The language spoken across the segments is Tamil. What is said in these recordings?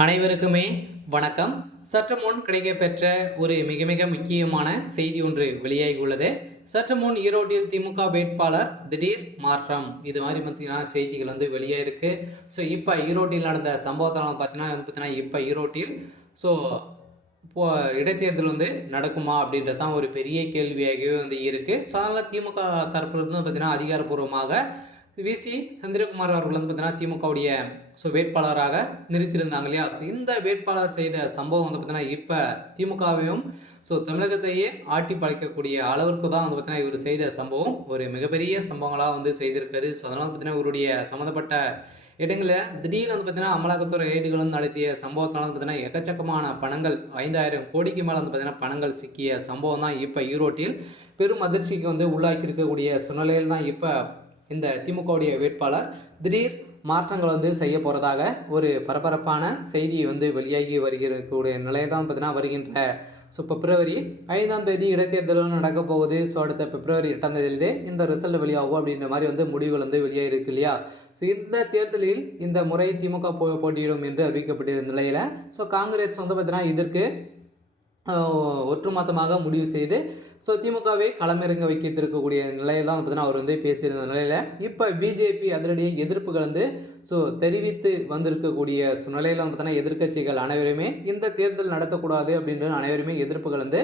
அனைவருக்குமே வணக்கம். சற்று முன் கிடைக்கப்பெற்ற ஒரு மிக மிக முக்கியமான செய்தி ஒன்று வெளியாகி உள்ளது. சற்று முன் ஈரோட்டில் திமுக வேட்பாளர் திடீர் மாற்றம், இது மாதிரி பார்த்தீங்கன்னா செய்திகள் வந்து வெளியாயிருக்கு. ஸோ இப்போ ஈரோட்டில் நடந்த சம்பவத்தால் பார்த்தீங்கன்னா இப்போ ஈரோட்டில் ஸோ இப்போ இடைத்தேர்தல் வந்து நடக்குமா அப்படின்றது தான் ஒரு பெரிய கேள்வியாகவே வந்து இருக்குது. ஸோ அதனால் திமுக தரப்புலேருந்து பார்த்தீங்கன்னா அதிகாரப்பூர்வமாக விசி சந்திரகுமார் அவர்கள் வந்து பார்த்தீங்கன்னா திமுகவுடைய வேட்பாளராக நிறுத்தியிருந்தாங்க இல்லையா. ஸோ இந்த வேட்பாளர் செய்த சம்பவம் வந்து பார்த்தீங்கன்னா இப்போ திமுகவையும் தமிழகத்தையே ஆட்டி படைக்கக்கூடிய அளவிற்கு தான் வந்து பார்த்தீங்கன்னா இவர் செய்த சம்பவம் ஒரு மிகப்பெரிய சம்பவங்களாக வந்து செய்திருக்காரு. ஸோ அதனால் பார்த்தீங்கன்னா இவருடைய சம்மந்தப்பட்ட இடங்களில் திடீர்னு வந்து பார்த்தீங்கன்னா அமலாக்கத்துறை ரெய்டுகளும் நடத்திய சம்பவத்தினால வந்து பார்த்தீங்கன்னா எக்கச்சக்கமான பணங்கள் 5000 கோடிக்கு மேலே வந்து பார்த்தீங்கன்னா பணங்கள் சிக்கிய சம்பவம் தான் இப்போ ஈரோட்டில் பெரும் அதிர்ச்சிக்கு வந்து உள்ளாக்கி இருக்கக்கூடிய சூழ்நிலையில் தான் இப்போ இந்த திமுகவுடைய வேட்பாளர் திடீர் மாற்றங்கள் வந்து செய்ய போகிறதாக ஒரு பரபரப்பான செய்தி வந்து வெளியாகி வருகிறக்கூடிய நிலையில் தான் பார்த்தீங்கன்னா வருகின்ற பிப்ரவரி 5ஆம் தேதி இடைத்தேர்தலும் நடக்க போகுது. ஸோ அடுத்த பிப்ரவரி 8ஆம் தேதியிலே இந்த ரிசல்ட் வெளியாகும் அப்படின்ற மாதிரி வந்து முடிவுகள் வந்து வெளியாக இருக்கு இல்லையா. ஸோ இந்த தேர்தலில் இந்த முறை திமுக போட்டியிடும் என்று அறிவிக்கப்பட்டிருந்த நிலையில் காங்கிரஸ் வந்து பார்த்தீங்கன்னா இதற்கு ஒட்டுமொத்தமாக முடிவு செய்து திமுகவை களமிறங்க வைக்கத்திருக்கக்கூடிய நிலையில் தான் பார்த்தீங்கன்னா அவர் வந்து பேசியிருந்த நிலையில் இப்போ பிஜேபி அதிரடியை எதிர்ப்புகள் வந்து தெரிவித்து வந்திருக்கக்கூடிய நிலையில் வந்து பார்த்தீங்கன்னா எதிர்க்கட்சிகள் அனைவருமே இந்த தேர்தல் நடத்தக்கூடாது அப்படின்ற அனைவருமே எதிர்ப்புகள் வந்து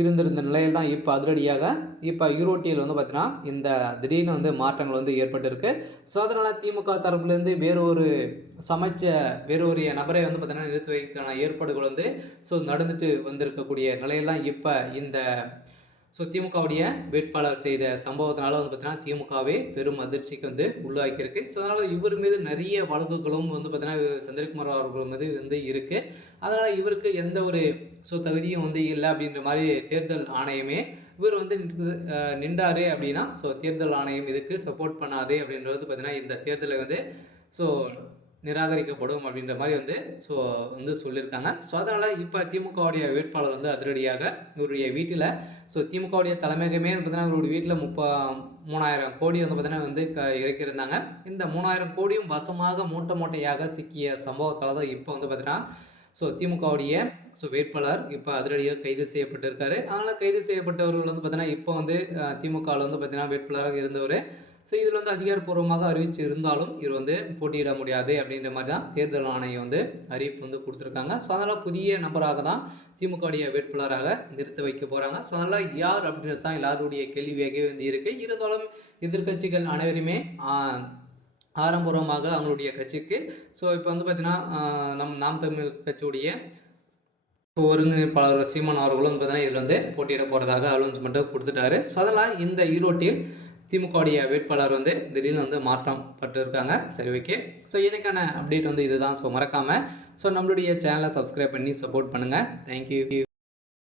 இருந்திருந்த நிலையில் தான் இப்போ அதிரடியாக இப்போ ஈரோட்டியில் வந்து பார்த்தீங்கன்னா இந்த திடீர்னு வந்து மாற்றங்கள் வந்து ஏற்பட்டிருக்கு. ஸோ அதனால் திமுக தரப்புலேருந்து வேறு ஒரு நபரை வந்து பார்த்தீங்கன்னா நிறுத்தி வைக்கான ஏற்பாடுகள் வந்து நடந்துட்டு வந்திருக்கக்கூடிய நிலையில் தான் இப்போ இந்த திமுகவுடைய வேட்பாளர் செய்த சம்பவத்தினால வந்து பார்த்தீங்கன்னா திமுகவே பெரும் அதிர்ச்சிக்கு வந்து உள்ளாக்கியிருக்கு. ஸோ அதனால் இவர் மீது நிறைய வழக்குகளும் வந்து பார்த்தீங்கன்னா சந்திரகுமார் அவர்கள் மீது வந்து இருக்குது. அதனால் இவருக்கு எந்த ஒரு தகுதியும் வந்து இல்லை அப்படின்ற மாதிரி தேர்தல் ஆணையமே இவர் வந்து நின்றாரு அப்படின்னா தேர்தல் ஆணையம் இதுக்கு சப்போர்ட் பண்ணாது அப்படின்றது பார்த்தீங்கன்னா இந்த தேர்தலை வந்து நிராகரிக்கப்படும் அப்படின்ற மாதிரி வந்து சொல்லியிருக்காங்க. ஸோ அதனால் இப்போ திமுகவுடைய வேட்பாளர் வந்து அதிரடியாக இவருடைய வீட்டில் திமுகவுடைய தலைமையகமே பார்த்தீங்கன்னா இவருடைய வீட்டில் 3000 கோடி வந்து பார்த்தீங்கன்னா வந்து இறக்கியிருந்தாங்க. இந்த 3000 கோடியும் வசமாக மூட்டையாக சிக்கிய சம்பவத்தால் தான் இப்போ வந்து பார்த்தீங்கன்னா திமுகவுடைய வேட்பாளர் இப்போ அதிரடியாக கைது செய்யப்பட்டிருக்காரு. அதனால் கைது செய்யப்பட்டவர்கள் வந்து பார்த்தீங்கன்னா இப்போ வந்து திமுகவில் வந்து பார்த்தீங்கன்னா வேட்பாளராக இருந்தவர் இதில் வந்து அதிகாரப்பூர்வமாக அறிவிச்சு இருந்தாலும் இவர் வந்து போட்டியிட முடியாது அப்படின்ற மாதிரி தான் தேர்தல் ஆணையம் வந்து அறிவிப்பு வந்து கொடுத்துருக்காங்க. ஸோ அதனால் புதிய நபராக தான் திமுகவுடைய வேட்பாளராக நிறுத்த வைக்க போகிறாங்க. ஸோ அதனால் யார் அப்படின்றது தான் எல்லாருடைய கேள்வியாகவே வந்து இருக்குது. இருந்தாலும் எதிர்கட்சிகள் அனைவருமே ஆரம்பூர்வமாக அவங்களுடைய கட்சிக்கு இப்போ வந்து பார்த்திங்கன்னா நாம் தமிழ் கட்சியுடைய ஒருங்கிணைப்பாளர் சீமான் அவர்களும் பார்த்தீங்கன்னா இதில் வந்து போட்டியிட போகிறதாக அனௌன்ஸ்மெண்ட்டை கொடுத்துட்டாரு. ஸோ அதனால் இந்த ஈரோட்டில் திமுகவுடைய வேட்பாளர் வந்து திடீர்னு வந்து மாற்றம் பட்டு இருக்காங்க. சரி, ஓகே. இன்றைக்கான அப்டேட் வந்து இதுதான். மறக்காமல் நம்மளுடைய சேனலை சப்ஸ்கிரைப் பண்ணி சப்போர்ட் பண்ணுங்கள். தேங்க்யூ.